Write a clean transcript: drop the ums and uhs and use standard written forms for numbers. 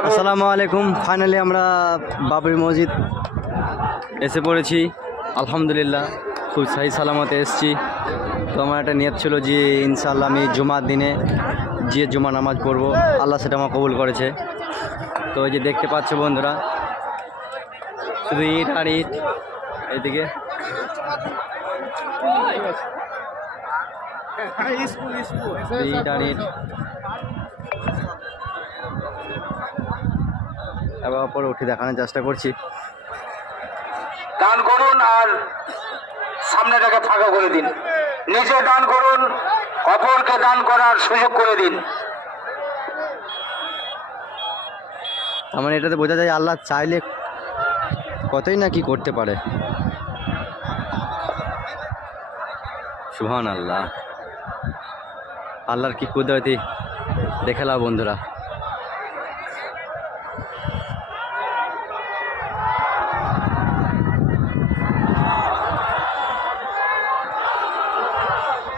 আসসালামু আলাইকুম। ফাইনালি আমরা বাবরি মসজিদ এসে পড়েছি। আলহামদুলিল্লাহ খুব সাহি সালামতে এসেছি। তো আমার একটা নিয়ত ছিল যে ইনশাআল্লাহ আমি জুমার দিনে যে জুমা নামাজ পড়বো, আল্লাহ সেটা আমার কবুল করেছে। তো এই যে দেখতে পাচ্ছ বন্ধুরা, শুধু ইট আর ইট। এইদিকে ইট আর ইট। এবার পরে উঠে দেখানোর চেষ্টা করছি। দান করুন আর সামনেটাকে ফাঁকা করে দিন। নিজে দান করুন, অপরকে দান করার সুযোগ করে দিন। আমার এটাতে বোঝা যায় আল্লাহ চাইলে কতই না কি করতে পারে। সুবহান আল্লাহ, আল্লাহর কি কুদরতি দেখে নাও বন্ধুরা।